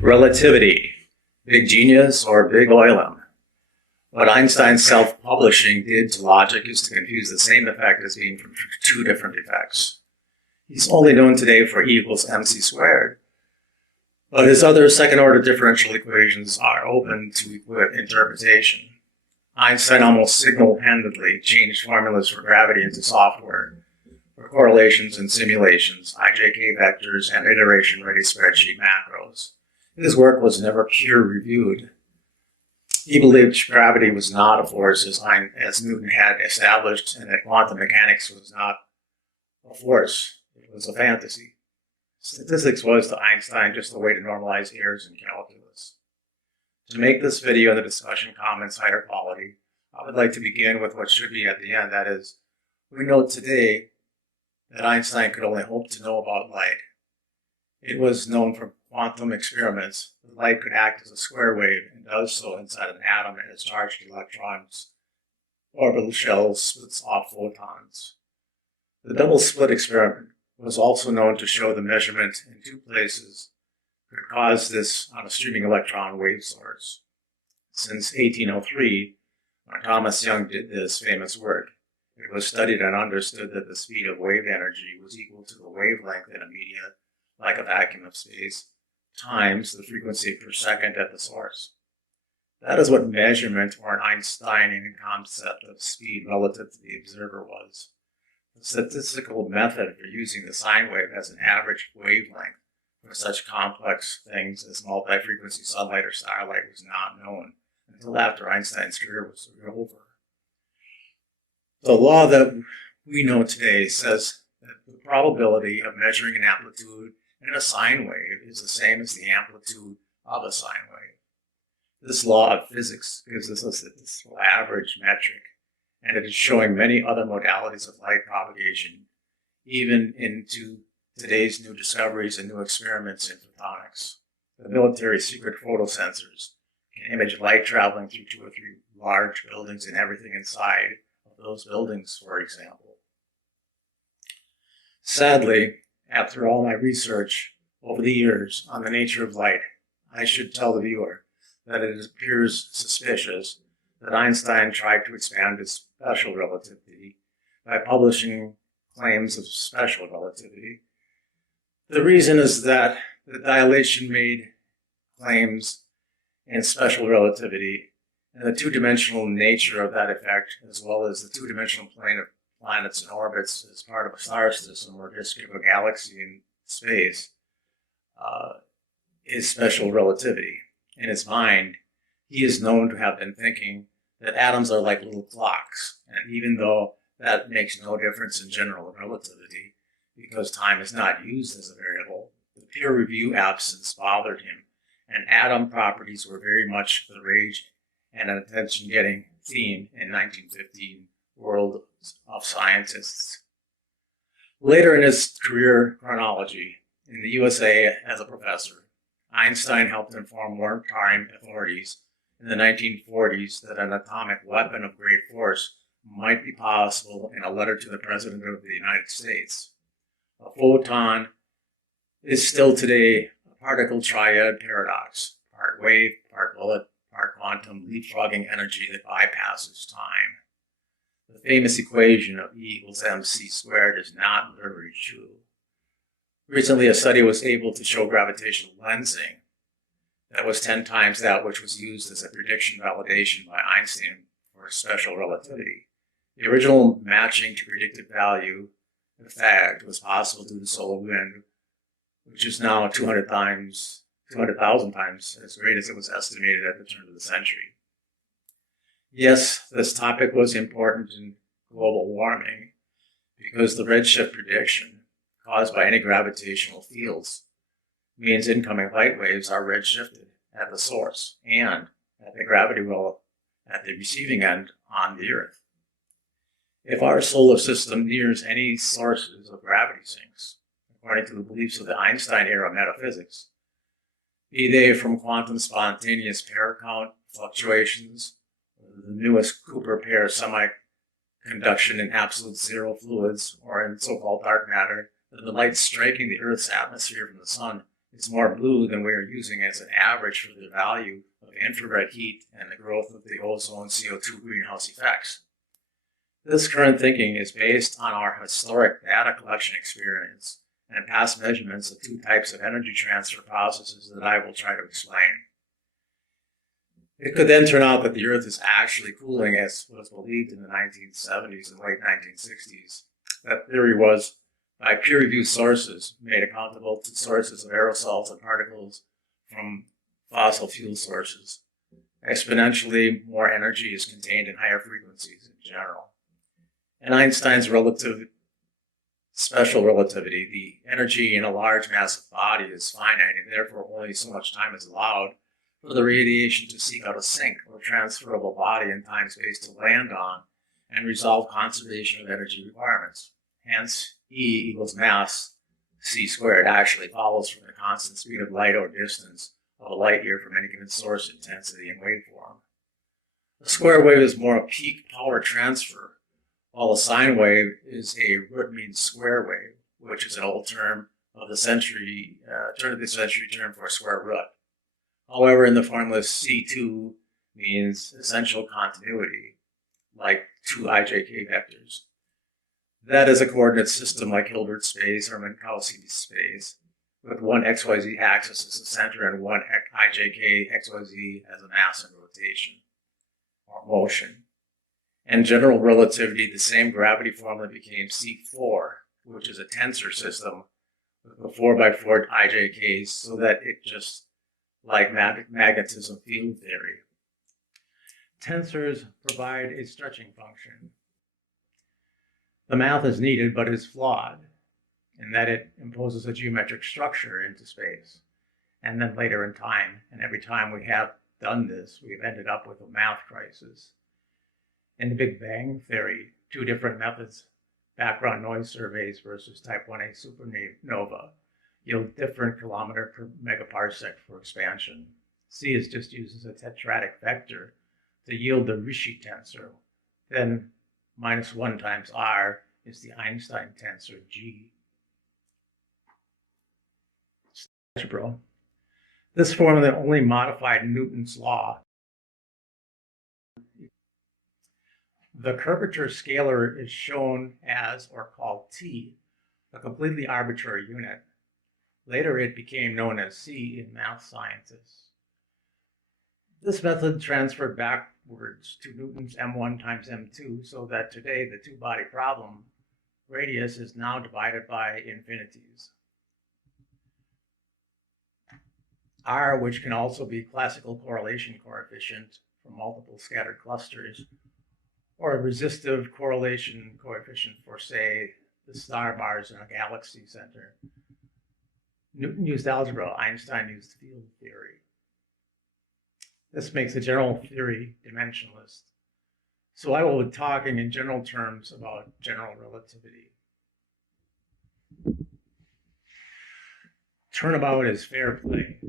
Relativity, big genius or big OYLEM? What Einstein's self-publishing did to logic is to confuse the same effect as being from two different effects. He's only known today for E equals mc squared, but his other second-order differential equations are open to interpretation. Einstein almost single-handedly changed formulas for gravity into software for correlations and simulations, IJK vectors, and iteration-ready spreadsheet macros. His work was never peer-reviewed. He believed gravity was not a force as Newton had established, and that quantum mechanics was not a force. It was a fantasy. Statistics was to Einstein just a way to normalize errors in calculus. To make this video and the discussion comments higher quality, I would like to begin with what should be at the end. That is, we know today that Einstein could only hope to know about light. It was known from quantum experiments that light could act as a square wave and does so inside an atom and its charged electrons. Orbital shells splits off photons. The double slit experiment was also known to show the measurement in two places could cause this on a streaming electron wave source. Since 1803, when Thomas Young did this famous work, it was studied and understood that the speed of wave energy was equal to the wavelength in a media like a vacuum of space, times the frequency per second at the source. That is what measurement, or an Einsteinian concept of speed relative to the observer, was. The statistical method for using the sine wave as an average wavelength for such complex things as multi-frequency sunlight or starlight was not known until after Einstein's career was over. The law that we know today says that the probability of measuring an amplitude in a sine wave is the same as the amplitude of a sine wave. This law of physics gives us a statistical average metric, and it is showing many other modalities of light propagation, even into today's new discoveries and new experiments in photonics. The military secret photosensors can image light traveling through 2 or 3 large buildings and everything inside of those buildings, for example. Sadly, after all my research over the years on the nature of light, I should tell the viewer that it appears suspicious that Einstein tried to expand his special relativity by publishing claims of special relativity. The reason is that the dilation made claims in special relativity, and the two-dimensional nature of that effect, as well as the two-dimensional plane of planets and orbits as part of a star system or disk of a galaxy in space, is special relativity. In his mind, he is known to have been thinking that atoms are like little clocks, and even though that makes no difference in general relativity, because time is not used as a variable, the peer review absence bothered him, and atom properties were very much the rage and an attention-getting theme in 1915 world of scientists. Later in his career chronology in the USA as a professor, Einstein helped inform wartime authorities in the 1940s that an atomic weapon of great force might be possible in a letter to the President of the United States. A photon is still today a particle triad paradox, part wave, part bullet, part quantum, leapfrogging energy that bypasses time. The famous equation of E equals mc squared is not literally true. Recently, a study was able to show gravitational lensing that was 10 times that which was used as a prediction validation by Einstein for special relativity. The original matching to predicted value effect was possible due to solar wind, which is now 200,000 times as great as it was estimated at the turn of the century. Yes, this topic was important in global warming because the redshift prediction caused by any gravitational fields means incoming light waves are redshifted at the source and at the gravity well at the receiving end on the Earth. If our solar system nears any sources of gravity sinks, according to the beliefs of the Einstein-era metaphysics, be they from quantum spontaneous pair count fluctuations the newest Cooper pair semiconduction in absolute zero fluids, or in so-called dark matter, that the light striking the Earth's atmosphere from the sun is more blue than we are using as an average for the value of infrared heat and the growth of the ozone CO2 greenhouse effects. This current thinking is based on our historic data collection experience and past measurements of two types of energy transfer processes that I will try to explain. It could then turn out that the Earth is actually cooling as was believed in the 1970s and late 1960s. That theory was, by peer-reviewed sources, made accountable to sources of aerosols and particles from fossil fuel sources. Exponentially more energy is contained in higher frequencies in general. In Einstein's special relativity, the energy in a large massive body is finite, and therefore only so much time is allowed for the radiation to seek out a sink or transferable body in time-space to land on and resolve conservation of energy requirements. Hence, E equals mass c squared actually follows from the constant speed of light or distance of a light year from any given source intensity and waveform. A square wave is more a peak power transfer, while a sine wave is a root mean square wave, which is an old term of the century, turn of the century term for square root. However, in the formula, C2 means essential continuity, like two ijk vectors. That is a coordinate system like Hilbert space or Minkowski space, with one xyz axis as the center and one ijk xyz as a mass and rotation, or motion. In general relativity, the same gravity formula became C4, which is a tensor system with a 4x4 ijk's, so that it just like magnetism field theory. Tensors provide a stretching function. The math is needed, but is flawed in that it imposes a geometric structure into space, and then later in time. And every time we have done this, we've ended up with a math crisis. In the Big Bang theory, two different methods, background noise surveys versus type 1a supernova, yield different kilometer per megaparsec for expansion. C is just used as a tetradic vector to yield the Ricci tensor. Then -1 times R is the Einstein tensor G. Algebra. This formula only modified Newton's law. The curvature scalar is shown as, or called T, a completely arbitrary unit. Later it became known as C in math scientists. This method transferred backwards to Newton's m1 times m2, so that today the two-body problem radius is now divided by infinities. R, which can also be classical correlation coefficient for multiple scattered clusters, or a resistive correlation coefficient for, say, the star bars in a galaxy center. Newton used algebra, Einstein used field theory. This makes the general theory dimensionless. So I will be talking in general terms about general relativity. Turnabout is fair play.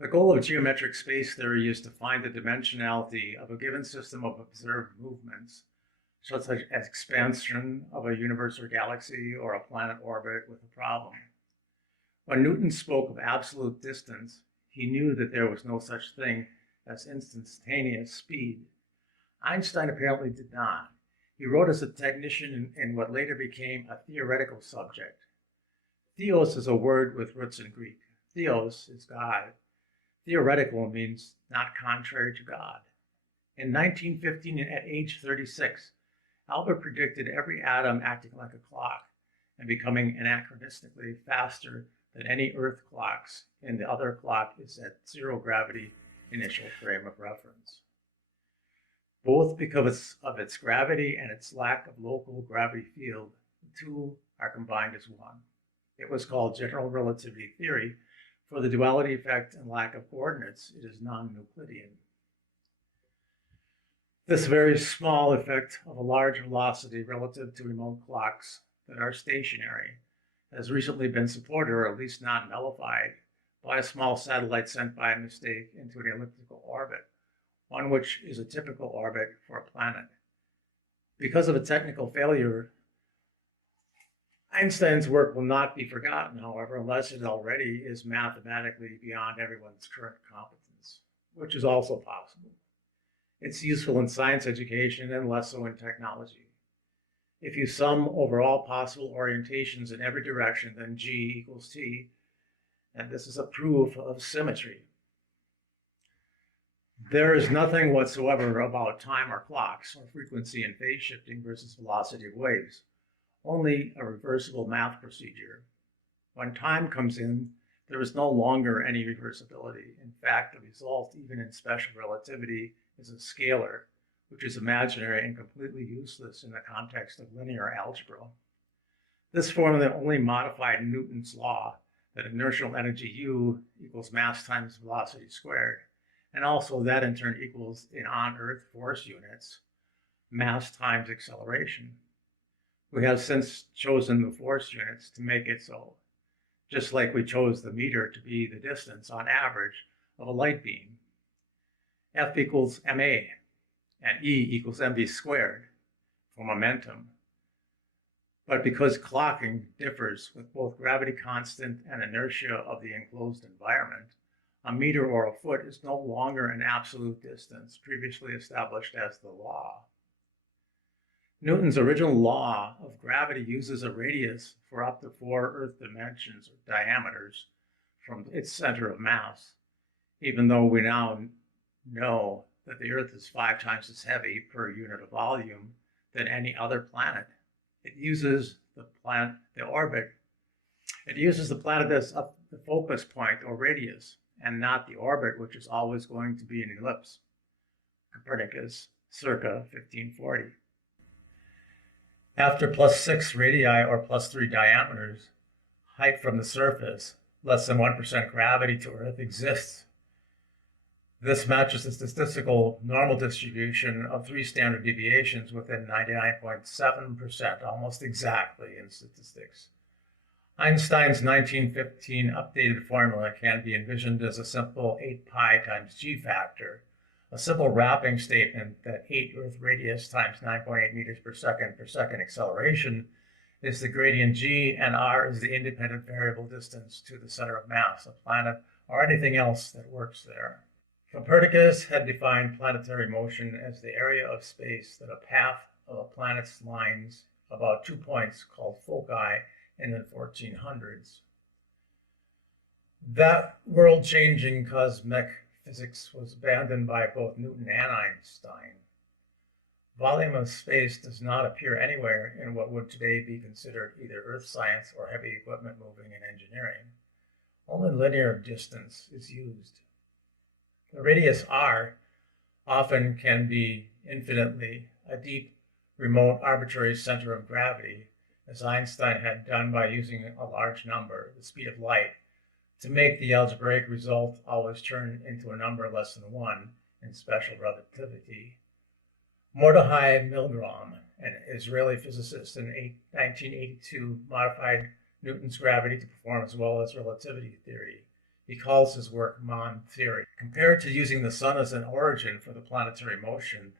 The goal of geometric space theory is to find the dimensionality of a given system of observed movements, such as expansion of a universe or galaxy or a planet orbit with a problem. When Newton spoke of absolute distance, he knew that there was no such thing as instantaneous speed. Einstein apparently did not. He wrote as a technician in what later became a theoretical subject. Theos is a word with roots in Greek. Theos is God. Theoretical means not contrary to God. In 1915, at age 36, Albert predicted every atom acting like a clock and becoming anachronistically faster than any Earth clocks, and the other clock is at zero gravity initial frame of reference. Both because of its gravity and its lack of local gravity field, the two are combined as one. It was called general relativity theory. For the duality effect and lack of coordinates, it is non-Euclidean. This very small effect of a large velocity relative to remote clocks that are stationary has recently been supported, or at least not nullified, by a small satellite sent by mistake into an elliptical orbit, one which is a typical orbit for a planet. Because of a technical failure, Einstein's work will not be forgotten, however, unless it already is mathematically beyond everyone's current competence, which is also possible. It's useful in science education and less so in technology. If you sum over all possible orientations in every direction, then G equals T, and this is a proof of symmetry. There is nothing whatsoever about time or clocks or frequency and phase shifting versus velocity of waves, only a reversible math procedure. When time comes in, there is no longer any reversibility. In fact, the result, even in special relativity, is a scalar, which is imaginary and completely useless in the context of linear algebra. This formula only modified Newton's law that inertial energy U equals mass times velocity squared, and also that in turn equals, in on-Earth force units, mass times acceleration. We have since chosen the force units to make it so, just like we chose the meter to be the distance on average of a light beam. F equals ma, and E equals mv squared for momentum. But because clocking differs with both gravity constant and inertia of the enclosed environment, a meter or a foot is no longer an absolute distance previously established as the law. Newton's original law of gravity uses a radius for up to 4 Earth dimensions or diameters from its center of mass, even though we now know that the Earth is 5 times as heavy per unit of volume than any other planet. It uses the orbit. It uses the planet as the focus point or radius, and not the orbit, which is always going to be an ellipse. Copernicus, circa 1540. After +6 radii or +3 diameters, height from the surface, less than 1% gravity to Earth exists. This matches the statistical normal distribution of 3 standard deviations within 99.7%, almost exactly in statistics. Einstein's 1915 updated formula can be envisioned as a simple 8 pi times g factor, a simple wrapping statement that 8 Earth radius times 9.8 meters per second acceleration is the gradient g, and r is the independent variable distance to the center of mass, a planet, or anything else that works there. Copernicus had defined planetary motion as the area of space that a path of a planet's lines about 2 points called foci in the 1400s. That world-changing cosmic physics was abandoned by both Newton and Einstein. Volume of space does not appear anywhere in what would today be considered either earth science or heavy equipment moving in engineering. Only linear distance is used. The radius r often can be infinitely a deep, remote, arbitrary center of gravity, as Einstein had done by using a large number, the speed of light, to make the algebraic result always turn into a number less than 1 in special relativity. Mordechai Milgram, an Israeli physicist in 1982, modified Newton's gravity to perform as well as relativity theory. He calls his work Mon theory. Compared to using the sun as an origin for the planetary motion,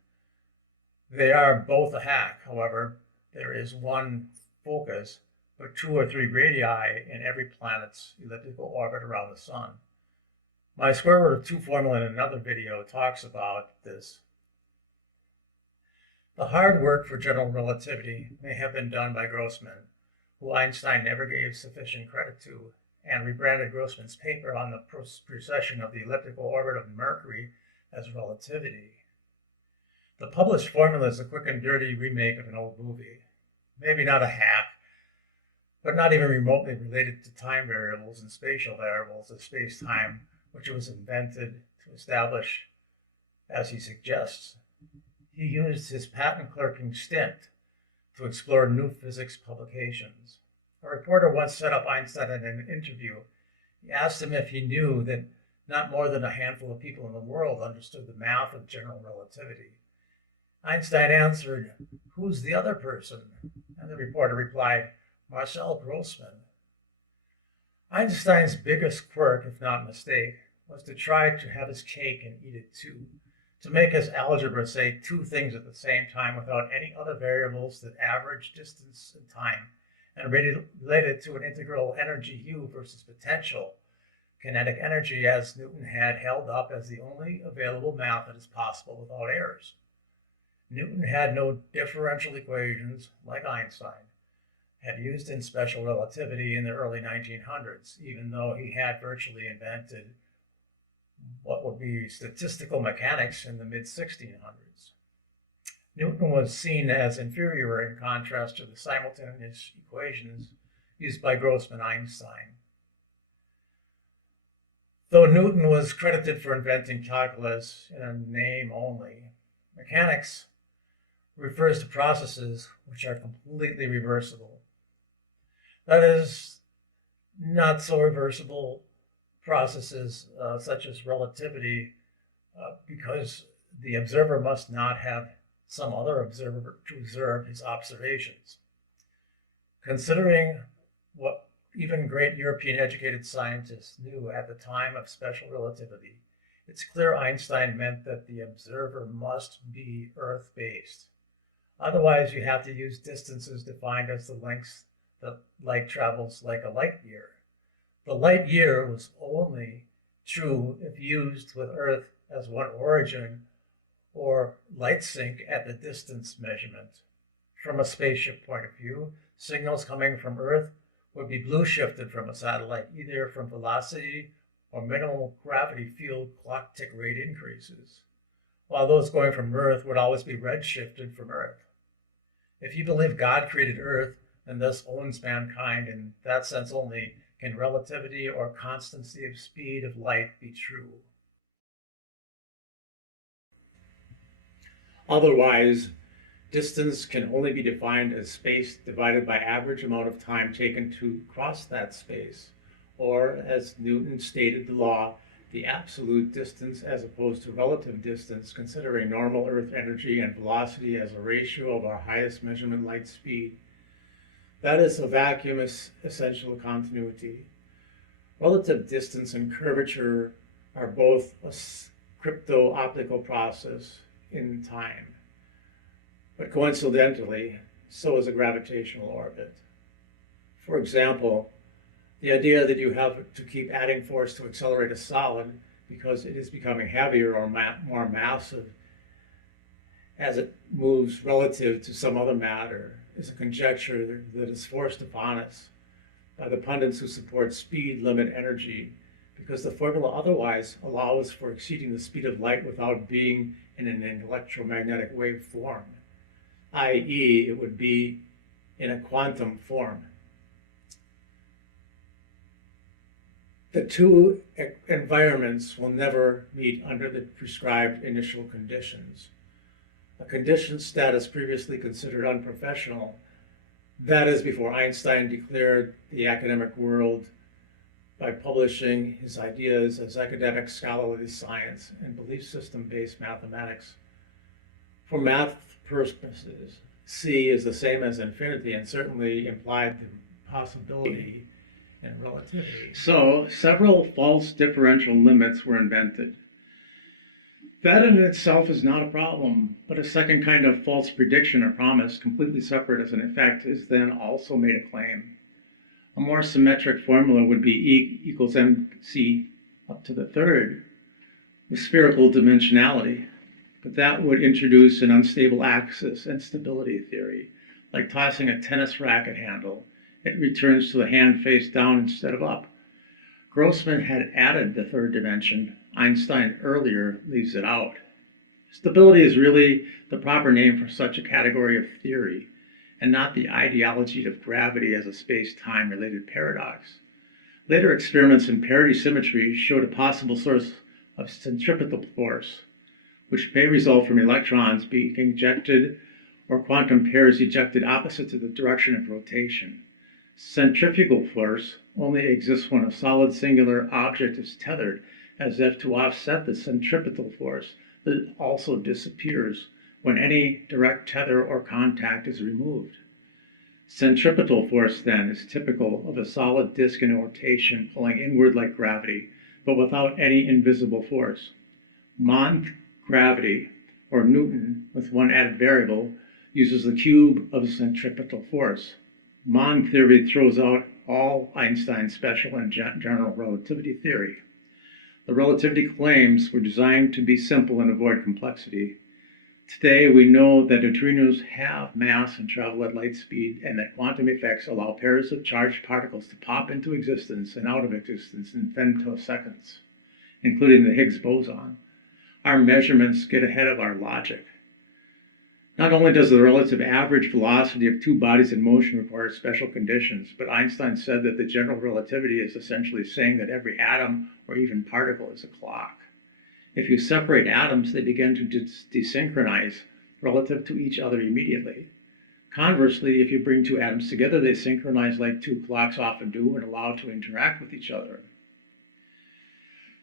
they are both a hack. However, there is one focus, but 2 or 3 radii in every planet's elliptical orbit around the sun. My square root of 2 formula in another video talks about this. The hard work for general relativity may have been done by Grossman, who Einstein never gave sufficient credit to, and rebranded Grossman's paper on the precession of the elliptical orbit of Mercury as relativity. The published formula is a quick and dirty remake of an old movie. Maybe not a hack, but not even remotely related to time variables and spatial variables of space-time, which was invented to establish, as he suggests. He used his patent clerking stint to explore new physics publications. A reporter once set up Einstein in an interview. He asked him if he knew that not more than a handful of people in the world understood the math of general relativity. Einstein answered, "Who's the other person?" And the reporter replied, "Marcel Grossman." Einstein's biggest quirk, if not mistake, was to try to have his cake and eat it too, to make his algebra say two things at the same time without any other variables than average, distance, and time, and related to an integral energy U versus potential kinetic energy, as Newton had held up as the only available math that is possible without errors. Newton had no differential equations like Einstein had used in special relativity in the early 1900s, even though he had virtually invented what would be statistical mechanics in the mid-1600s. Newton was seen as inferior in contrast to the simultaneous equations used by Grossman-Einstein. Though Newton was credited for inventing calculus in a name only, mechanics refers to processes which are completely reversible. That is, not so reversible processes such as relativity, because the observer must not have some other observer to observe his observations. Considering what even great European educated scientists knew at the time of special relativity, it's clear Einstein meant that the observer must be Earth-based. Otherwise, you have to use distances defined as the lengths that light travels like a light year. The light year was only true if used with Earth as one origin or light sync at the distance measurement. From a spaceship point of view, signals coming from Earth would be blue shifted from a satellite, either from velocity or minimal gravity field clock tick rate increases, while those going from Earth would always be red shifted from Earth. If you believe God created Earth and thus owns mankind in that sense only, can relativity or constancy of speed of light be true? Otherwise, distance can only be defined as space divided by average amount of time taken to cross that space, or, as Newton stated the law, the absolute distance as opposed to relative distance, considering normal Earth energy and velocity as a ratio of our highest measurement light speed. That is, a vacuum is essential continuity. Relative distance and curvature are both a crypto-optical process in time. But coincidentally, so is a gravitational orbit. For example, the idea that you have to keep adding force to accelerate a solid because it is becoming heavier or more massive as it moves relative to some other matter is a conjecture that is forced upon us by the pundits who support speed limit energy, because the formula otherwise allows for exceeding the speed of light without being in an electromagnetic wave form, i.e., it would be in a quantum form. The two environments will never meet under the prescribed initial conditions. A condition status previously considered unprofessional, that is before Einstein declared the academic world by publishing his ideas as academic scholarly science and belief system-based mathematics. For math purposes, C is the same as infinity and certainly implied the possibility in relativity. So several false differential limits were invented. That in itself is not a problem, but a second kind of false prediction or promise, completely separate as an effect, is then also made a claim. A more symmetric formula would be E equals mc up to the third with spherical dimensionality, but that would introduce an unstable axis and stability theory. Like tossing a tennis racket handle, it returns to the hand face down instead of up. Grossman had added the third dimension. Einstein earlier leaves it out. Stability is really the proper name for such a category of theory, and not the ideology of gravity as a space-time related paradox. Later experiments in parity symmetry showed a possible source of centripetal force, which may result from electrons being ejected or quantum pairs ejected opposite to the direction of rotation. Centrifugal force only exists when a solid singular object is tethered, as if to offset the centripetal force that also disappears when any direct tether or contact is removed. Centripetal force, then, is typical of a solid disk in rotation pulling inward like gravity, but without any invisible force. gravity, or Newton, with one added variable, uses the cube of centripetal force. Mond theory throws out all Einstein's special and general relativity theory. The relativity claims were designed to be simple and avoid complexity. Today, we know that neutrinos have mass and travel at light speed, and that quantum effects allow pairs of charged particles to pop into existence and out of existence in femtoseconds, including the Higgs boson. Our measurements get ahead of our logic. Not only does the relative average velocity of two bodies in motion require special conditions, but Einstein said that the general relativity is essentially saying that every atom or even particle is a clock. If you separate atoms, they begin to desynchronize relative to each other immediately. Conversely, if you bring two atoms together, they synchronize like two clocks often do and allow to interact with each other.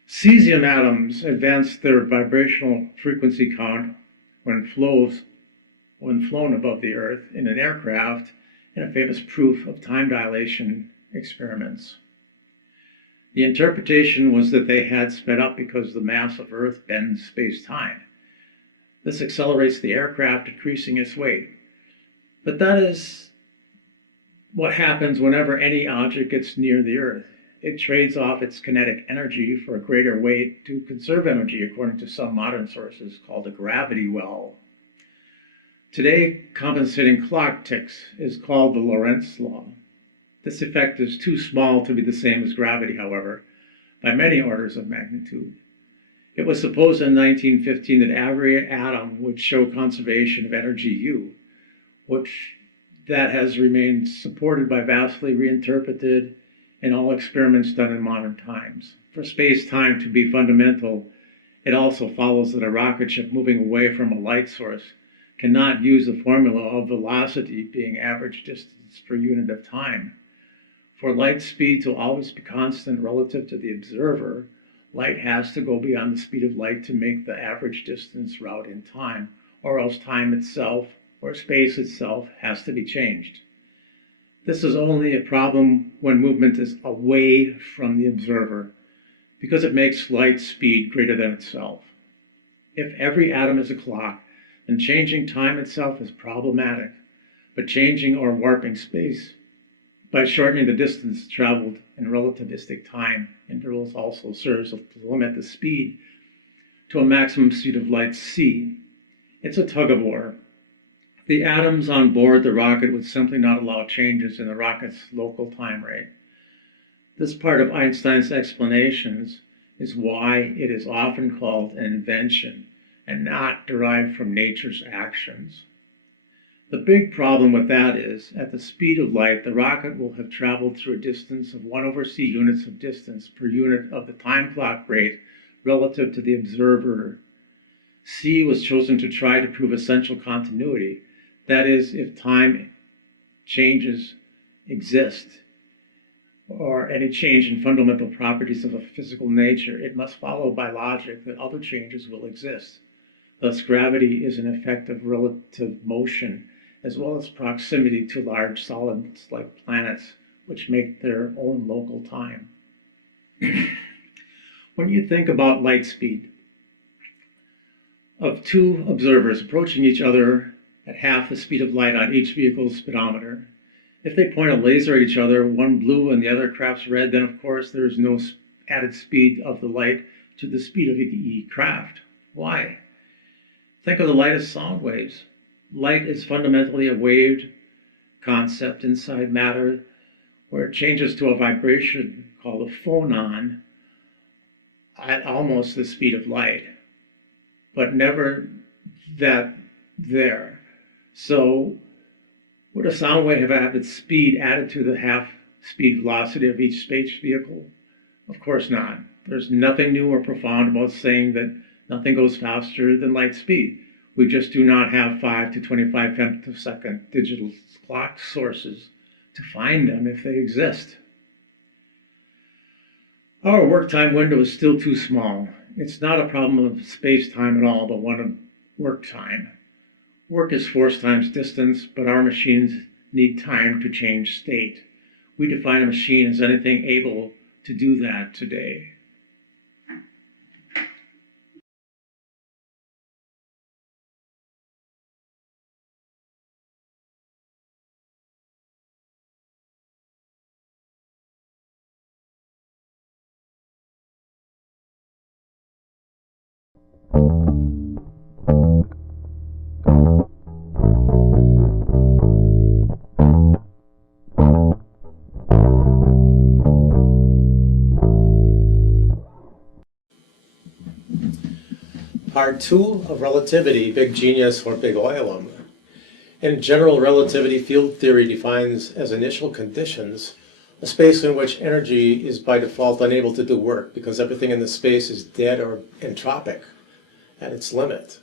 Cesium atoms advance their vibrational frequency count when flown above the Earth in an aircraft in a famous proof of time dilation experiments. The interpretation was that they had sped up because the mass of Earth bends space-time. This accelerates the aircraft, decreasing its weight. But that is what happens whenever any object gets near the Earth. It trades off its kinetic energy for a greater weight to conserve energy, according to some modern sources, called a gravity well. Today, compensating clock ticks is called the Lorentz law. This effect is too small to be the same as gravity, however, by many orders of magnitude. It was supposed in 1915 that every atom would show conservation of energy U, which that has remained supported by vastly reinterpreted in all experiments done in modern times. For space-time to be fundamental, it also follows that a rocket ship moving away from a light source cannot use the formula of velocity being average distance per unit of time. For light speed to always be constant relative to the observer, light has to go beyond the speed of light to make the average distance route in time, or else time itself or space itself has to be changed. This is only a problem when movement is away from the observer, because it makes light speed greater than itself. If every atom is a clock, then changing time itself is problematic, but changing or warping space by shortening the distance traveled in relativistic time intervals also serves to limit the speed to a maximum speed of light c. It's a tug of war. The atoms on board the rocket would simply not allow changes in the rocket's local time rate. This part of Einstein's explanations is why it is often called an invention and not derived from nature's actions. The big problem with that is, at the speed of light, the rocket will have traveled through a distance of 1/c units of distance per unit of the time clock rate relative to the observer. C was chosen to try to prove essential continuity. That is, if time changes exist, or any change in fundamental properties of a physical nature, it must follow by logic that other changes will exist. Thus, gravity is an effect of relative motion, as well as proximity to large solids like planets, which make their own local time. When you think about light speed of two observers approaching each other at half the speed of light on each vehicle's speedometer, if they point a laser at each other, one blue and the other craft's red, then of course there is no added speed of the light to the speed of the craft. Why? Think of the light as sound waves. Light is fundamentally a waved concept inside matter where it changes to a vibration called a phonon at almost the speed of light, but never that there. So would a sound wave have its speed added to the half speed velocity of each space vehicle? Of course not. There's nothing new or profound about saying that nothing goes faster than light speed. We just do not have 5 to 25 femtosecond digital clock sources to find them if they exist. Our work time window is still too small. It's not a problem of space-time at all, but one of work time. Work is force times distance, but our machines need time to change state. We define a machine as anything able to do that today. Part 2 of Relativity, Big Genius or Big OYLEM. In general relativity, field theory defines as initial conditions a space in which energy is by default unable to do work because everything in the space is dead or entropic at its limit.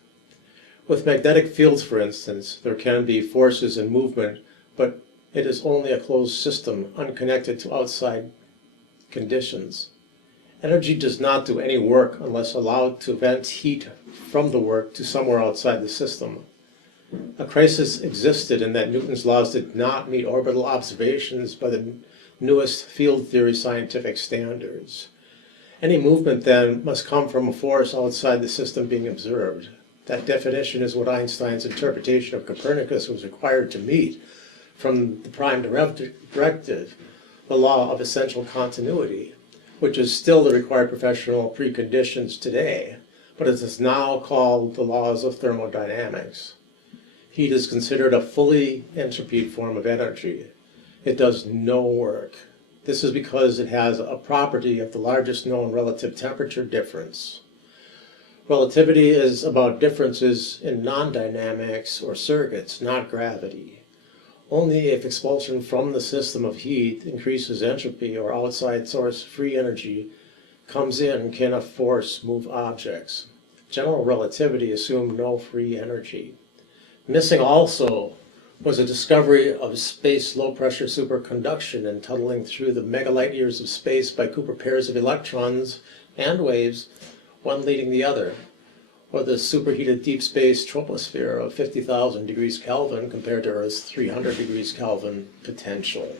With magnetic fields, for instance, there can be forces and movement, but it is only a closed system, unconnected to outside conditions. Energy does not do any work unless allowed to vent heat from the work to somewhere outside the system. A crisis existed in that Newton's laws did not meet orbital observations by the newest field theory scientific standards. Any movement then must come from a force outside the system being observed. That definition is what Einstein's interpretation of Copernicus was required to meet from the prime directive, the law of essential continuity, which is still the required professional preconditions today, but it is now called the laws of thermodynamics. Heat is considered a fully entropied form of energy. It does no work. This is because it has a property of the largest known relative temperature difference. Relativity is about differences in non-dynamics or circuits, not gravity. Only if expulsion from the system of heat increases entropy or outside source free energy comes in can a force move objects. General relativity assumed no free energy. Missing also was a discovery of space low-pressure superconduction and tunneling through the megalight years of space by Cooper pairs of electrons and waves, one leading the other, or the superheated deep space troposphere of 50,000 degrees Kelvin compared to Earth's 300 degrees Kelvin potential.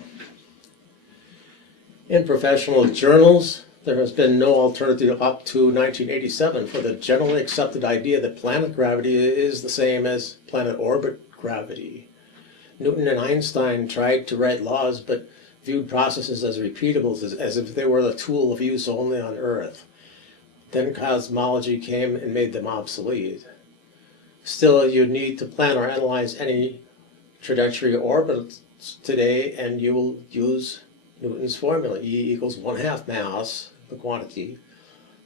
In professional journals, there has been no alternative up to 1987 for the generally accepted idea that planet gravity is the same as planet orbit gravity. Newton and Einstein tried to write laws but viewed processes as repeatable, as if they were a tool of use only on Earth. Then cosmology came and made them obsolete. Still, you need to plan or analyze any trajectory orbits today, and you will use Newton's formula. E equals 1/2 mass, the quantity,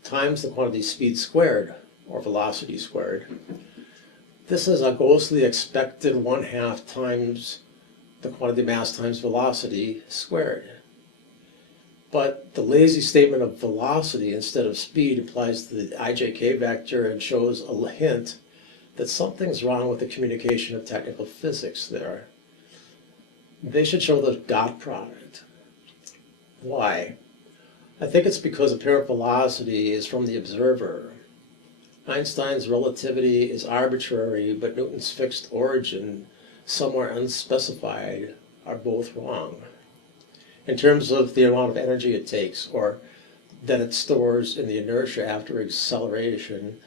times the quantity speed squared, or velocity squared. This is a ghostly expected 1/2 times the quantity mass times velocity squared. But the lazy statement of velocity instead of speed applies to the ijk vector and shows a hint that something's wrong with the communication of technical physics there. They should show the dot product. Why? I think it's because apparent velocity is from the observer. Einstein's relativity is arbitrary, but Newton's fixed origin, somewhere unspecified, are both wrong. In terms of the amount of energy it takes, or that it stores in the inertia after acceleration,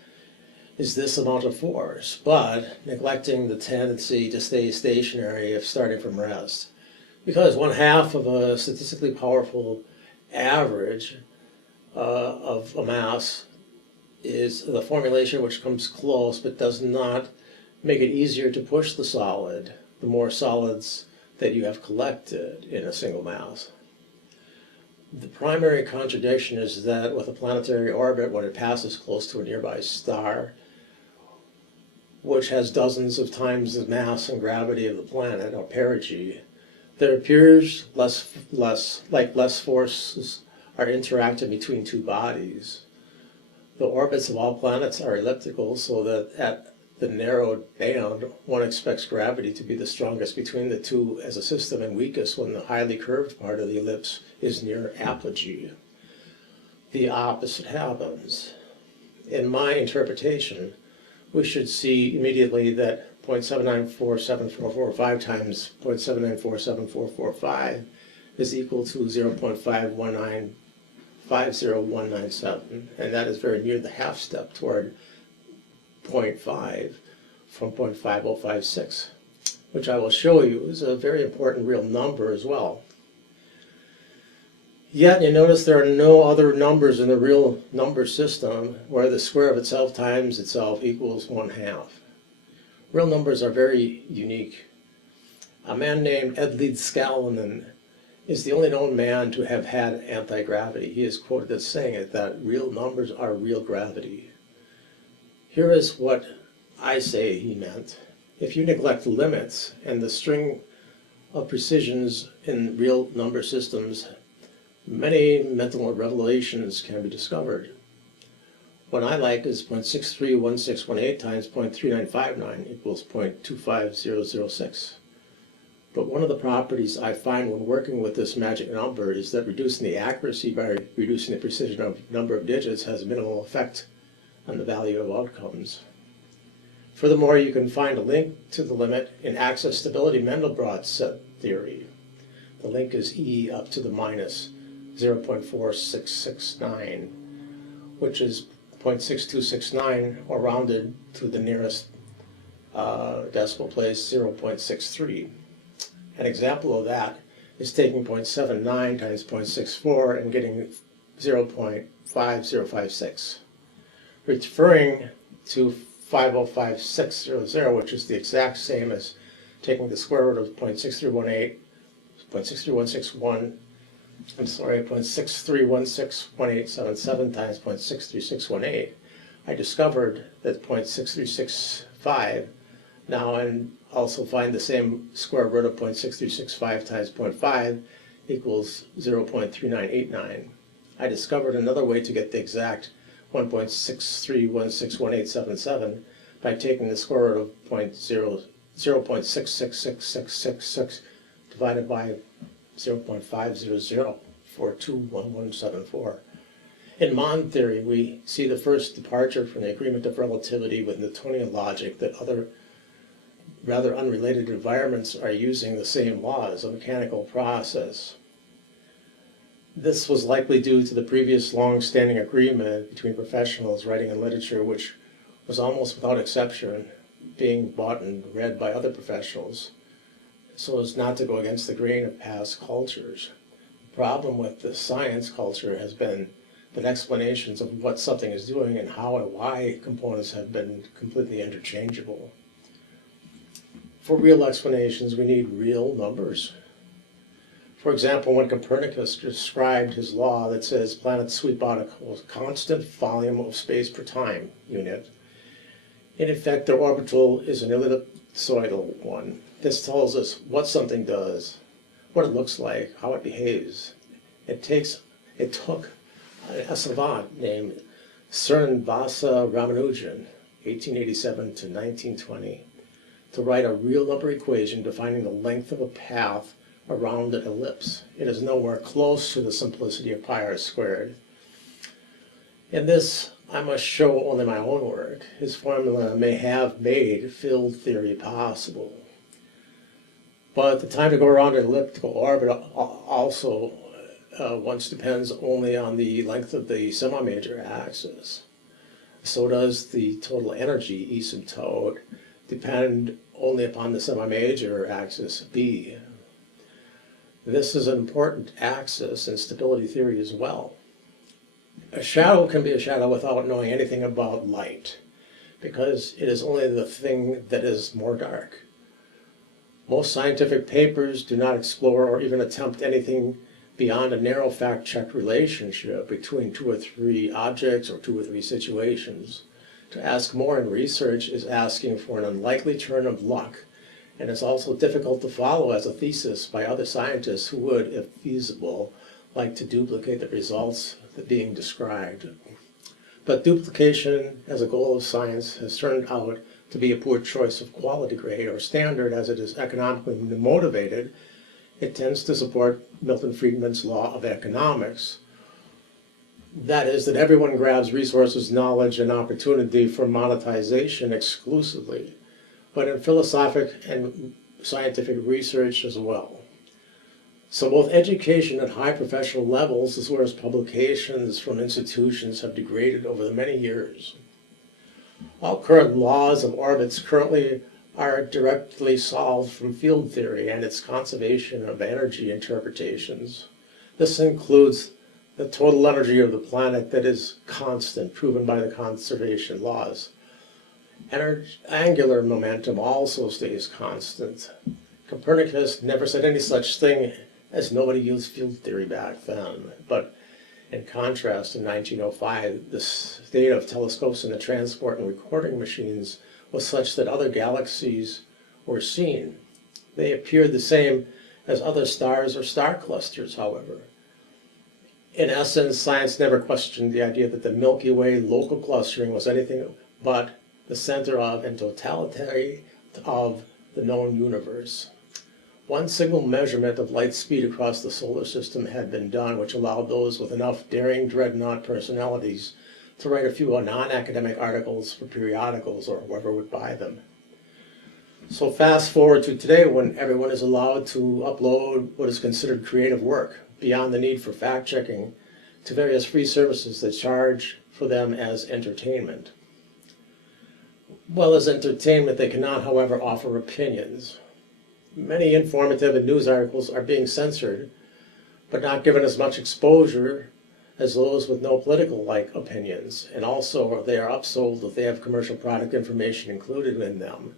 is this amount of force, but neglecting the tendency to stay stationary if starting from rest. Because 1/2 of a statistically powerful average of a mass is the formulation which comes close but does not make it easier to push the solid, the more solids that you have collected in a single mass. The primary contradiction is that with a planetary orbit, when it passes close to a nearby star, which has dozens of times the mass and gravity of the planet, or perigee, there appears less forces are interacting between two bodies. The orbits of all planets are elliptical, so that at the narrowed band, one expects gravity to be the strongest between the two as a system and weakest when the highly curved part of the ellipse is near apogee. The opposite happens. In my interpretation, we should see immediately that 0.7947445 times 0.7947445 is equal to 0.51950197, and that is very near the half step toward 0.5 from 0.5056, which I will show you is a very important real number as well. Yet you notice there are no other numbers in the real number system where the square of itself times itself equals 1/2. Real numbers are very unique. A man named Edlid Scalars is the only known man to have had anti-gravity. He is quoted as saying it, that real numbers are real gravity. Here is what I say he meant. If you neglect the limits and the string of precisions in real number systems, many mental revelations can be discovered. What I like is 0.631618 times 0.3959 equals 0.25006. But one of the properties I find when working with this magic number is that reducing the accuracy by reducing the precision of number of digits has minimal effect on the value of outcomes. Furthermore, you can find a link to the limit in access stability Mandelbrot set theory. The link is e up to the minus 0.4669, which is 0.6269, or rounded to the nearest decimal place, 0.63. An example of that is taking 0.79 times 0.64 and getting 0.5056. Referring to 505600, which is the exact same as taking the square root of 0.631618 times 0.63618, I discovered that 0.6365 now, and also find the same square root of 0.6365 times 0.5 equals 0.3989. I discovered another way to get the exact 1.63161877 by taking the square root of 0.666666 divided by 0.500421174. In Mond theory, we see the first departure from the agreement of relativity with Newtonian logic that other rather unrelated environments are using the same laws, a mechanical process. This was likely due to the previous long-standing agreement between professionals writing in literature, which was almost without exception being bought and read by other professionals, so as not to go against the grain of past cultures. The problem with the science culture has been that explanations of what something is doing and how and why components have been completely interchangeable. For real explanations, we need real numbers. For example, when Copernicus described his law that says planets sweep out a constant volume of space per time unit, in effect, their orbital is an ellipsoidal one. This tells us what something does, what it looks like, how it behaves. It took a savant named Srinivasa Ramanujan, 1887 to 1920, to write a real number equation defining the length of a path around an ellipse. It is nowhere close to the simplicity of pi r squared. In this, I must show only my own work. His formula may have made field theory possible. But the time to go around an elliptical orbit also once depends only on the length of the semi-major axis. So does the total energy, E sub tau, depend only upon the semi-major axis, B. This is an important axis in stability theory as well. A shadow can be a shadow without knowing anything about light, because it is only the thing that is more dark. Most scientific papers do not explore or even attempt anything beyond a narrow fact-check relationship between 2 or 3 objects or 2 or 3 situations. To ask more in research is asking for an unlikely turn of luck, and it's also difficult to follow as a thesis by other scientists who would, if feasible, like to duplicate the results that being described. But duplication as a goal of science has turned out to be a poor choice of quality grade or standard, as it is economically motivated. It tends to support Milton Friedman's law of economics. That is, that everyone grabs resources, knowledge, and opportunity for monetization exclusively, but in philosophic and scientific research as well. So both education at high professional levels as well as publications from institutions have degraded over the many years. All current laws of orbits currently are directly solved from field theory and its conservation of energy interpretations. This includes the total energy of the planet that is constant, proven by the conservation laws. Angular momentum also stays constant. Copernicus never said any such thing, as nobody used field theory back then. But in contrast, in 1905, the state of telescopes and the transport and recording machines was such that other galaxies were seen. They appeared the same as other stars or star clusters, however. In essence, science never questioned the idea that the Milky Way local clustering was anything but the center of and totality of the known universe. One single measurement of light speed across the solar system had been done, which allowed those with enough daring dreadnought personalities to write a few non-academic articles for periodicals or whoever would buy them. So fast forward to today, when everyone is allowed to upload what is considered creative work, beyond the need for fact-checking, to various free services that charge for them as entertainment. Well, as entertainment, they cannot, however, offer opinions. Many informative and news articles are being censored, but not given as much exposure as those with no political-like opinions. And also, they are upsold if they have commercial product information included in them.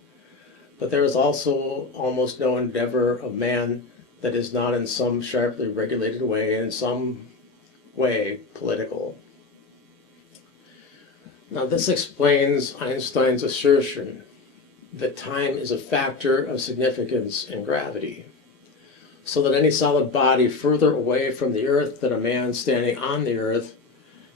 But there is also almost no endeavor of man that is not in some sharply regulated way, in some way political. Now, this explains Einstein's assertion that time is a factor of significance in gravity, so that any solid body further away from the Earth than a man standing on the Earth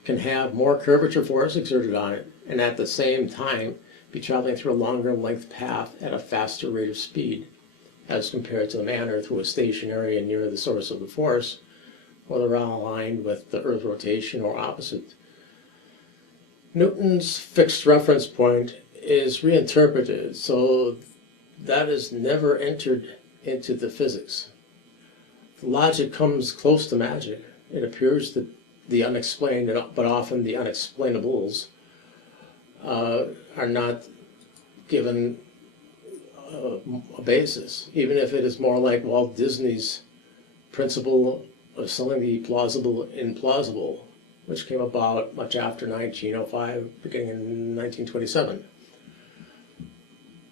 can have more curvature force exerted on it, and at the same time be traveling through a longer length path at a faster rate of speed, as compared to the man Earth who is stationary and near the source of the force, whether aligned with the Earth rotation or opposite. Newton's fixed reference point is reinterpreted, so that is never entered into the physics. The logic comes close to magic. It appears that the unexplained, but often the unexplainables, are not given a basis, even if it is more like Walt Disney's principle of selling the plausible implausible, which came about much after 1905, beginning in 1927.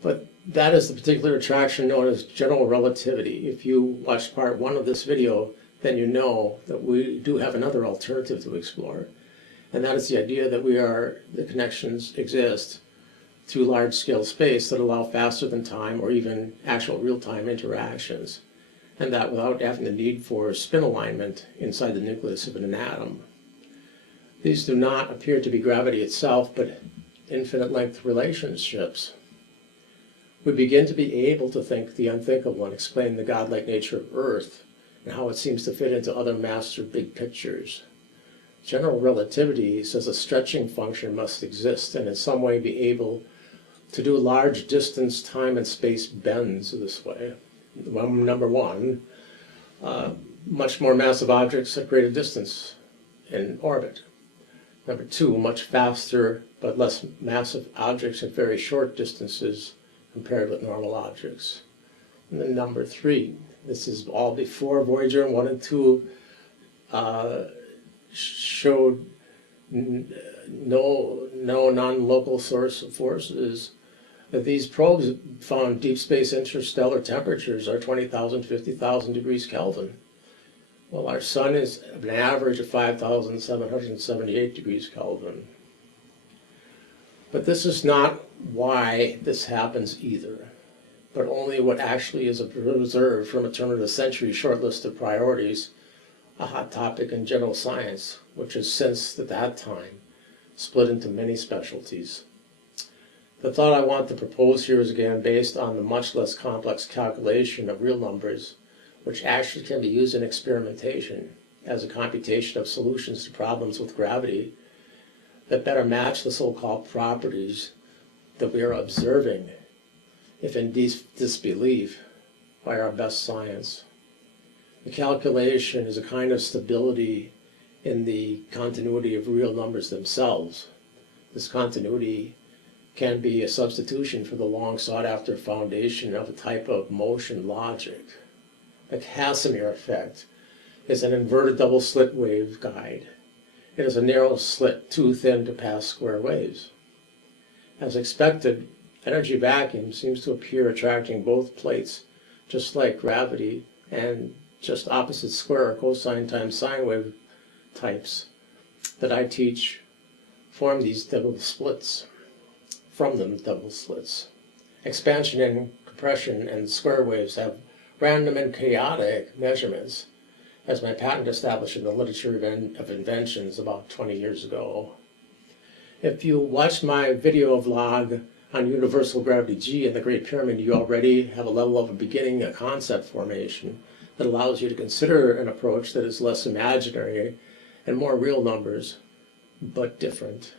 But that is the particular attraction known as general relativity. If you watched part 1 of this video, then you know that we do have another alternative to explore. And that is the idea that the connections exist through large-scale space that allow faster than time or even actual real-time interactions, and that without having the need for spin alignment inside the nucleus of an atom. These do not appear to be gravity itself, but infinite-length relationships. We begin to be able to think the unthinkable and explain the godlike nature of Earth and how it seems to fit into other master big pictures. General relativity says a stretching function must exist and in some way be able to do large distance, time, and space bends this way. Number one, much more massive objects at greater distance in orbit. Number two, much faster but less massive objects at very short distances compared with normal objects. And then number three, this is all before Voyager 1 and 2 showed no non-local source of forces, that these probes found deep space interstellar temperatures are 20,000, 50,000 degrees Kelvin. Well, our sun is an average of 5,778 degrees Kelvin. But this is not why this happens either, but only what actually is observed from a turn of the century short list of priorities, a hot topic in general science, which has since, at that time, split into many specialties. The thought I want to propose here is again based on the much less complex calculation of real numbers, which actually can be used in experimentation as a computation of solutions to problems with gravity that better match the so-called properties that we are observing, if in disbelief, by our best science. The calculation is a kind of stability in the continuity of real numbers themselves. This continuity can be a substitution for the long sought-after foundation of a type of motion logic. The Casimir Effect is an inverted double slit waveguide. It is a narrow slit too thin to pass square waves. As expected, energy vacuum seems to appear attracting both plates, just like gravity, and just opposite square or cosine times sine wave types that I teach form these double splits. From them, double slits. Expansion and compression and square waves have random and chaotic measurements, as my patent established in the literature of inventions about 20 years ago. If you watched my video vlog on universal gravity G and the Great Pyramid, you already have a level of a beginning, a concept formation that allows you to consider an approach that is less imaginary and more real numbers, but different.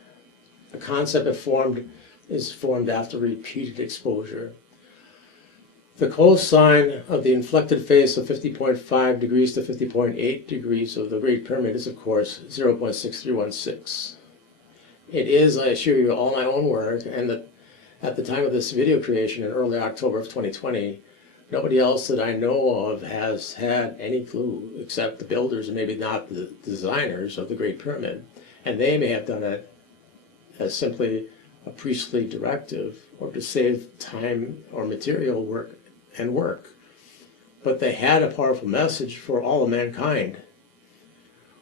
A concept is formed after repeated exposure. The cosine of the inflected face of 50.5 degrees to 50.8 degrees of the Great Pyramid is, of course, 0.6316. It is, I assure you, all my own work, and that at the time of this video creation in early October of 2020, nobody else that I know of has had any clue except the builders and maybe not the designers of the Great Pyramid. And they may have done it as simply a priestly directive or to save time or material work. But they had a powerful message for all of mankind.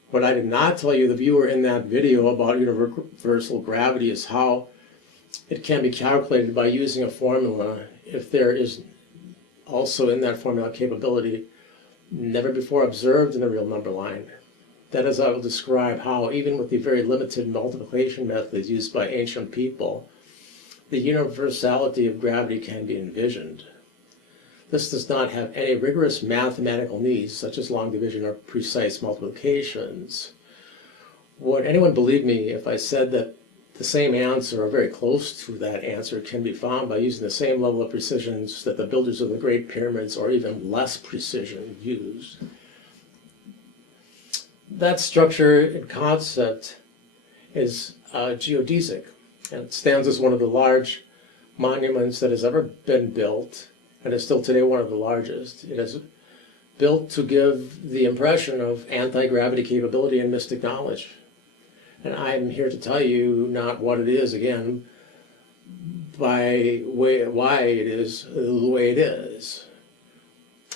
What I did not tell you, the viewer, in that video about universal gravity is how it can be calculated by using a formula if there is also in that formula capability never before observed in the real number line. That is, I will describe how, even with the very limited multiplication methods used by ancient people, the universality of gravity can be envisioned. This does not have any rigorous mathematical needs, such as long division or precise multiplications. Would anyone believe me if I said that the same answer, or very close to that answer, can be found by using the same level of precisions that the builders of the Great Pyramids, or even less precision, used? That structure and concept is geodesic, and it stands as one of the large monuments that has ever been built, and is still today one of the largest. It is built to give the impression of anti-gravity capability and mystic knowledge. And I'm here to tell you not what it is, again, why it is the way it is.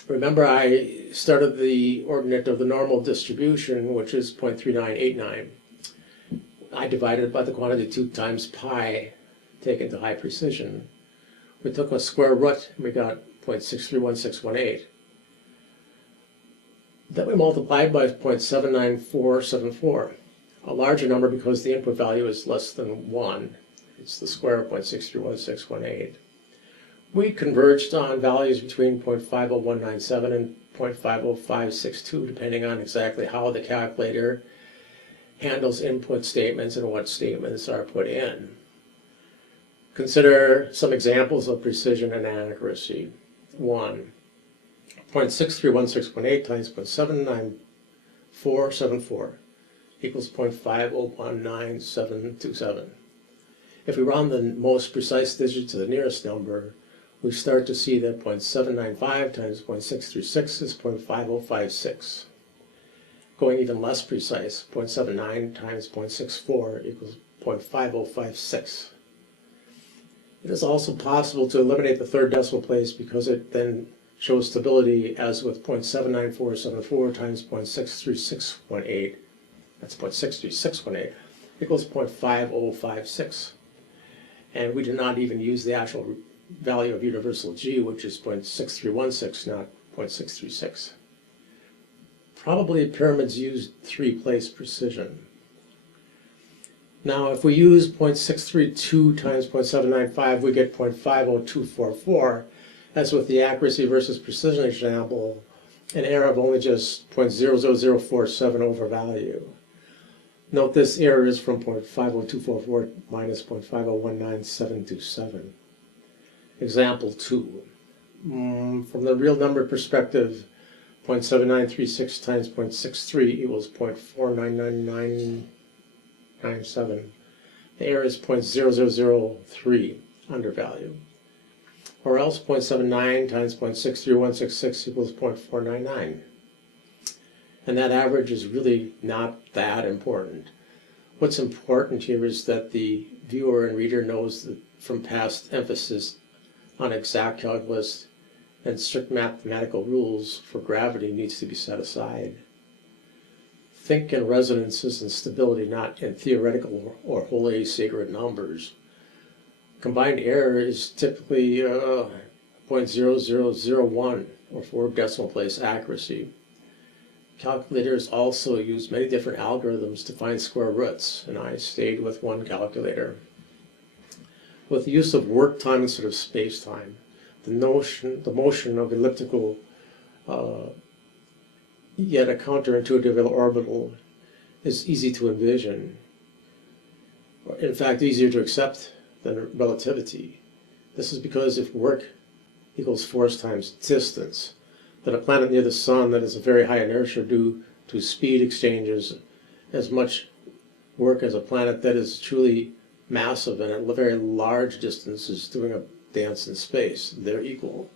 Remember, I started the ordinate of the normal distribution, which is 0.3989. I divided it by the quantity 2 times pi, taken to high precision. We took a square root, and we got 0.631618. Then we multiplied by 0.79474, a larger number because the input value is less than 1. It's the square of 0.631618. We converged on values between 0.50197 and 0.50562, depending on exactly how the calculator handles input statements and what statements are put in. Consider some examples of precision and accuracy. 1. 0.631618 times 0.79474 equals 0.5019727. If we round the most precise digit to the nearest number, we start to see that 0.795 times 0.636 is 0.5056. Going even less precise, 0.79 times 0.64 equals 0.5056. It is also possible to eliminate the third decimal place because it then shows stability, as with 0.79474 times 0.63618, that's 0.63618, equals 0.5056. And we do not even use the actual value of universal G, which is 0.6316, not 0.636. Probably pyramids used 3-place precision. Now, if we use 0.632 times 0.795, we get 0.50244. As with the accuracy versus precision example, an error of only just 0.00047 over value. Note this error is from 0.50244 minus 0.5019727. Example 2. From the real number perspective, 0.7936 times 0.63 equals 0.499997. The error is 0.0003 undervalue. Or else 0.79 times 0.63166 equals 0.499. And that average is really not that important. What's important here is that the viewer and reader knows that from past emphasis on exact calculus and strict mathematical rules for gravity needs to be set aside. Think in resonances and stability, not in theoretical or wholly sacred numbers. Combined error is typically 0.0001 or 4 decimal place accuracy. Calculators also use many different algorithms to find square roots, and I stayed with one calculator. With the use of work time instead of space time, the motion of elliptical yet a counterintuitive orbital is easy to envision. In fact, easier to accept than relativity. This is because if work equals force times distance, that a planet near the sun that has a very high inertia due to speed exchanges as much work as a planet that is truly massive and at a very large distance is doing a dance in space. They're equal.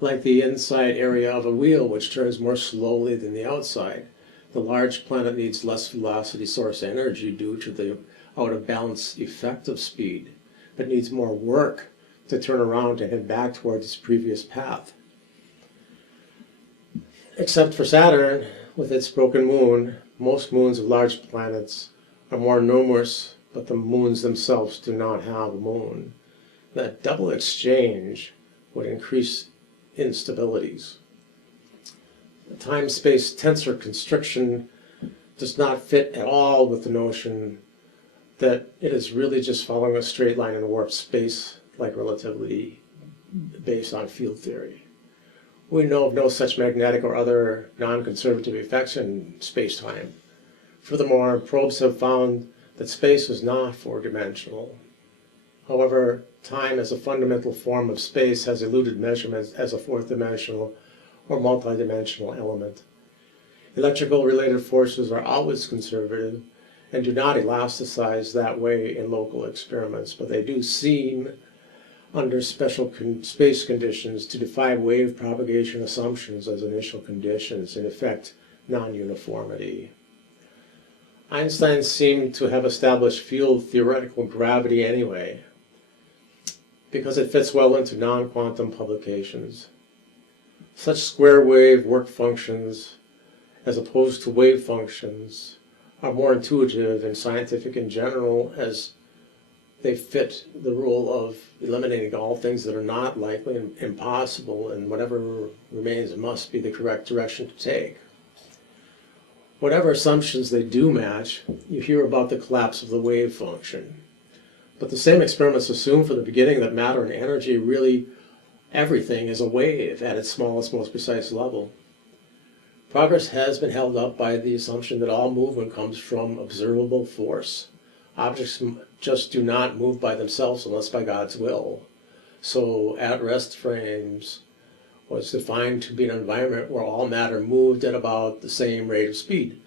Like the inside area of a wheel, which turns more slowly than the outside. The large planet needs less velocity source energy due to the out of balance effect of speed, but needs more work to turn around and head back towards its previous path. Except for Saturn, with its broken moon, most moons of large planets are more numerous, but the moons themselves do not have a moon. That double exchange would increase instabilities. The time-space tensor constriction does not fit at all with the notion that it is really just following a straight line in warped space like relativity based on field theory. We know of no such magnetic or other non-conservative effects in space-time. Furthermore, probes have found that space is not four-dimensional. However, time as a fundamental form of space has eluded measurement as a fourth-dimensional or multidimensional element. Electrical related forces are always conservative and do not elasticize that way in local experiments, but they do seem, under special space conditions, to defy wave propagation assumptions as initial conditions, in effect, non-uniformity. Einstein seemed to have established field theoretical gravity anyway, because it fits well into non-quantum publications. Such square wave work functions, as opposed to wave functions, are more intuitive and scientific in general, as they fit the rule of eliminating all things that are not likely and impossible, and whatever remains must be the correct direction to take. Whatever assumptions they do match, you hear about the collapse of the wave function. But the same experiments assume from the beginning that matter and energy, really everything, is a wave at its smallest, most precise level. Progress has been held up by the assumption that all movement comes from observable force. Objects just do not move by themselves unless by God's will. So at-rest frames was defined to be an environment where all matter moved at about the same rate of speed,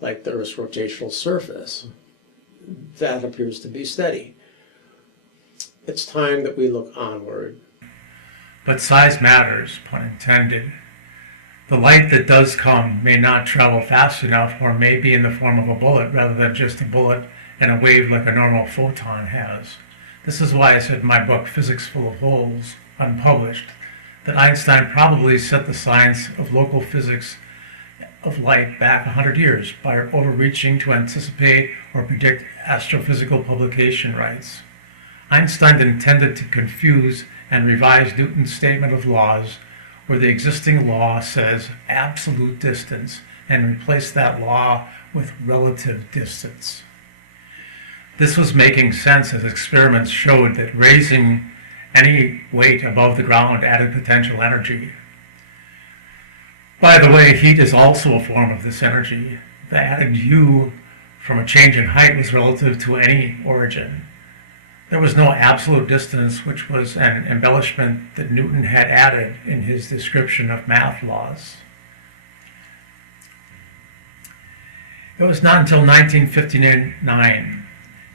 like the Earth's rotational surface. That appears to be steady. It's time that we look onward. But size matters, pun intended. The light that does come may not travel fast enough, or may be in the form of a bullet rather than just a bullet and a wave like a normal photon has. This is why I said in my book, Physics Full of Holes, unpublished, that Einstein probably set the science of local physics of light back 100 years by overreaching to anticipate or predict astrophysical publication rights. Einstein intended to confuse and revise Newton's statement of laws, where the existing law says absolute distance, and replace that law with relative distance. This was making sense as experiments showed that raising any weight above the ground added potential energy. By the way, heat is also a form of this energy. The added U from a change in height was relative to any origin. There was no absolute distance, which was an embellishment that Newton had added in his description of math laws. It was not until 1959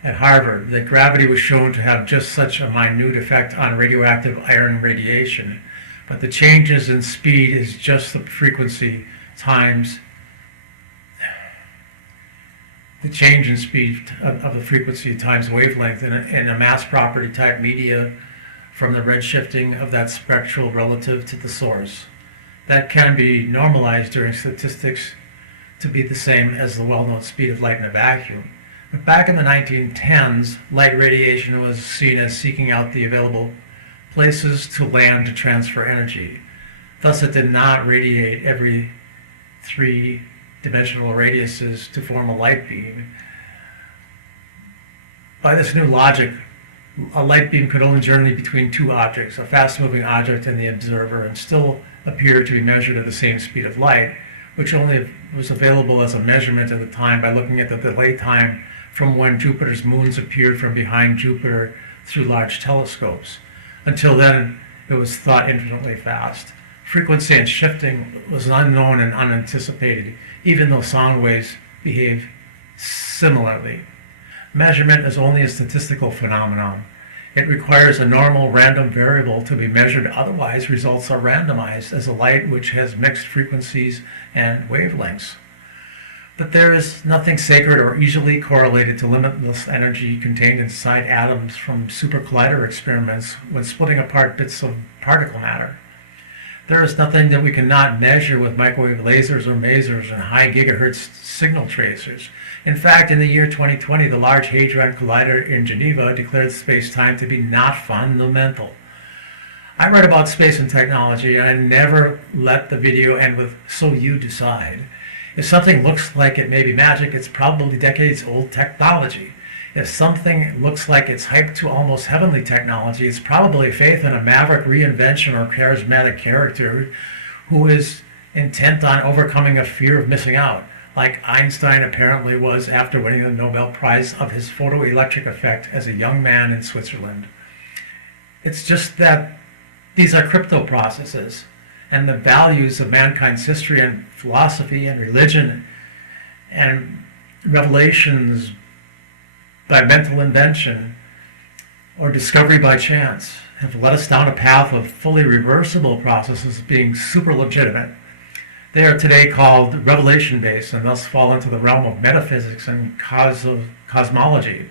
at Harvard that gravity was shown to have just such a minute effect on radioactive iron radiation, but the changes in speed is just the frequency times the change in speed of the frequency times wavelength in a mass property type media from the redshifting of that spectral relative to the source. That can be normalized during statistics to be the same as the well-known speed of light in a vacuum. But back in the 1910s, light radiation was seen as seeking out the available places to land to transfer energy. Thus, it did not radiate every 3-dimensional radiuses to form a light beam. By this new logic, a light beam could only journey between two objects, a fast-moving object and the observer, and still appear to be measured at the same speed of light, which only was available as a measurement at the time by looking at the delay time from when Jupiter's moons appeared from behind Jupiter through large telescopes. Until then, it was thought infinitely fast. Frequency and shifting was unknown and unanticipated, even though sound waves behave similarly. Measurement is only a statistical phenomenon. It requires a normal random variable to be measured, otherwise results are randomized as a light which has mixed frequencies and wavelengths. But there is nothing sacred or easily correlated to limitless energy contained inside atoms from super collider experiments when splitting apart bits of particle matter. There is nothing that we cannot measure with microwave lasers or masers and high gigahertz signal tracers. In fact, in the year 2020, the Large Hadron Collider in Geneva declared space-time to be not fundamental. I write about space and technology, and I never let the video end with, "So you decide." If something looks like it may be magic, it's probably decades-old technology. If something looks like it's hyped to almost heavenly technology, it's probably faith in a maverick reinvention or charismatic character who is intent on overcoming a fear of missing out, like Einstein apparently was after winning the Nobel Prize of his photoelectric effect as a young man in Switzerland. It's just that these are crypto processes, and the values of mankind's history and philosophy and religion and revelations by mental invention or discovery by chance have led us down a path of fully reversible processes being super legitimate. They are today called revelation-based and thus fall into the realm of metaphysics and cosmology.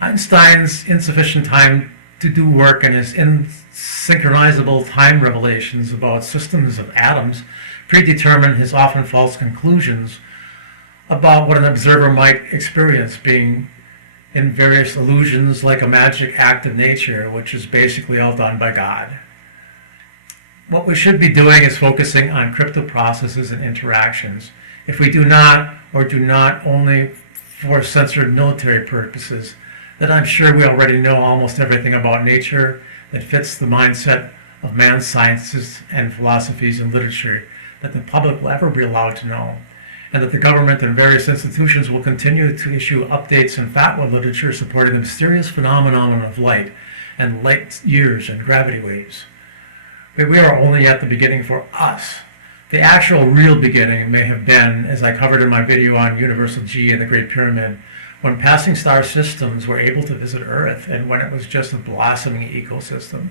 Einstein's insufficient time to do work and his insynchronizable time revelations about systems of atoms predetermine his often false conclusions about what an observer might experience, being in various illusions like a magic act of nature, which is basically all done by God. What we should be doing is focusing on crypto processes and interactions. If we do not, or do not only for censored military purposes, then I'm sure we already know almost everything about nature that fits the mindset of man's sciences and philosophies and literature that the public will ever be allowed to know, and that the government and various institutions will continue to issue updates and fatwa literature supporting the mysterious phenomenon of light and light years and gravity waves. But we are only at the beginning for us. The actual real beginning may have been, as I covered in my video on Universal G and the Great Pyramid, when passing star systems were able to visit Earth and when it was just a blossoming ecosystem.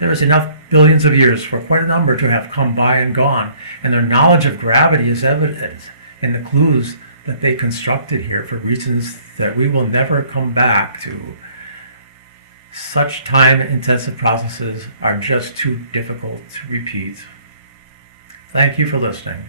There was enough billions of years for quite a number to have come by and gone, and their knowledge of gravity is evident in the clues that they constructed here for reasons that we will never come back to. Such time-intensive processes are just too difficult to repeat. Thank you for listening.